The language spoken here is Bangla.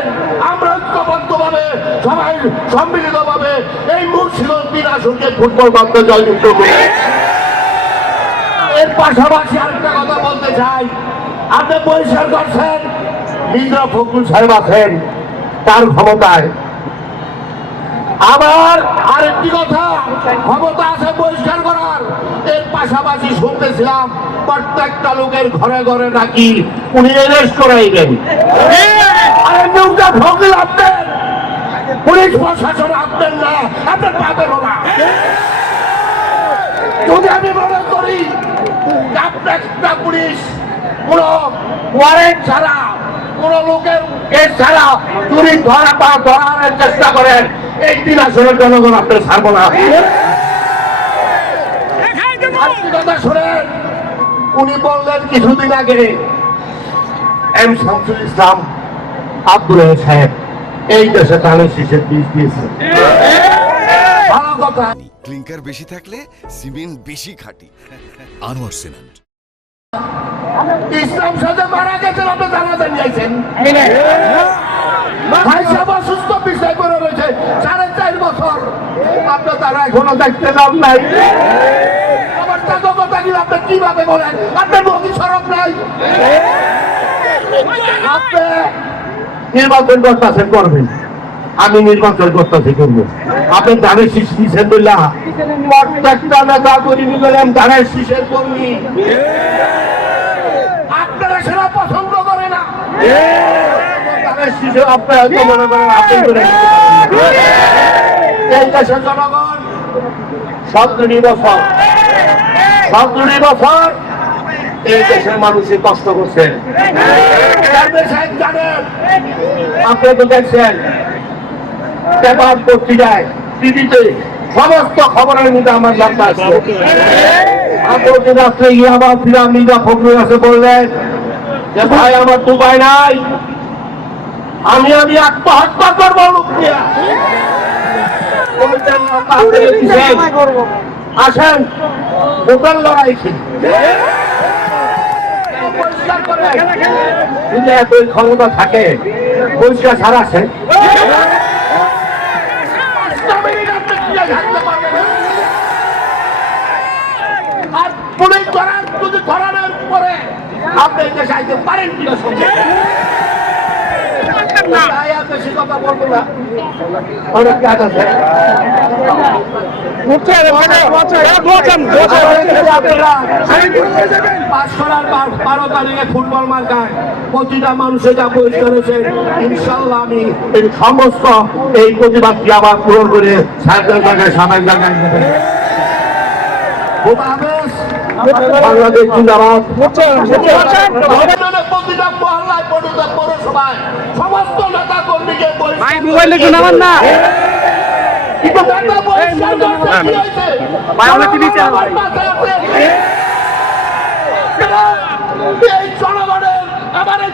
করেন আমরা ঐক্যবদ্ধভাবে সবাই সম্মিলিতভাবে এই মুর্শিদাবাদ 3 আসনকে ফুটবল মাত্র জয়যুক্ত করি। এর পাশাপাশি আরেকটা কথা বলতে চাই, আপনি বহিষ্কার করছেন মির্জা ফখরুল সাহেব আছেন তার ক্ষমতায়, আবার আরেকটি কথা ক্ষমতা আছে বহিষ্কার করার, এর পাশাপাশি শুনতেছিলাম প্রত্যেকটা লোকের ঘরে ঘরে নাকি উনি অ্যারেস্ট করাইবেন। আরে মির্জা ফখরুল আপনার পুলিশ প্রশাসন আপনার না, আপনার পাবেন না। যদি আমি মনে করি আপনার পুলিশ কোন ওয়ারেন্ট ছাড়া কোন লোকের কেস ছাড়া চুরি ধরার চেষ্টা করেন, এই 3 আসনের জনগণ আপনার ছাড়ব না। কথা শোনেন, উনি বললেন কিছুদিন আগে এম শামসুল ইসলাম আব্দুল সাহেব এই দেশে ধানের শীষের বীজ দিয়েছে। ভালো কথা, ক্লিংকার বেশি থাকলে সিমেন্ট বেশি খাঁটি। আনোয়ার সিমেন্ট। ইসলাম সাহেব মারা গেছেন, আপনি জানাজা নিয়েছেন। ভাই সাহেব অসুস্থ বিষয় করে রয়েছে 4.5 বছর, আপনি তারা এখনো দেখতে নাম নাই। আবার তাকে কথা কি আপনি কিভাবে বলেন আপনার নদী সড়ক নাই? আপনি নির্বাচন করতেছেন করবেন, আমি নির্বাচন করতেছি করবো। আপনি ধানের শীষ দিচ্ছেন বললা প্রত্যেকটা নেতা কর্মী বলেন ধানের শীষের কর্মী, আপনারা সেটা পছন্দ করে না। ধানের শীষে আপনি হয়তো মনে করেন আপনি এই দেশের জনগণ 17 বছর এই দেশের মানুষই কষ্ট করছেন। জানেন আপনি তো দেখছেন পেপার পত্রিকায় টিভিতে সমস্ত খবরের মধ্যে আমার নামটা আছে। আপনি রাত্রে গিয়ে আমার ফিরা মির্জা ফখরুল কাছে বললেন যে ভাই আমার তো উপায় নাই, আমি আত্মহত্যা করবো লোক নিয়ে। আসেন ভোটার লড়াই যদি এত ক্ষমতা থাকে পরিষ্কার ছাড়া আছে আর পুলিশ ধরার যদি ধরানোর পরে আপনি দেশে আইতে পারেন কিনা সঙ্গে বেশি কথা বলবো না, অনেক কাজ আছে। পাঁচশোর 12 তারিখে ফুটবল মার্কায় প্রতিটা মানুষের যা পরিষ্কার হয়েছে, ইনশাল্লাহ আমি এই সমস্ত এই প্রতিবাদটি আবার পূরণ করে সার্কেল জায়গায় সামাজিক জায়গায় বাংলাদেশ জিন্দাবাদ। প্রতিটা মহল্লায় পৌরসভায় সমস্ত নেতা কর্মীকে না জনগণের এবারে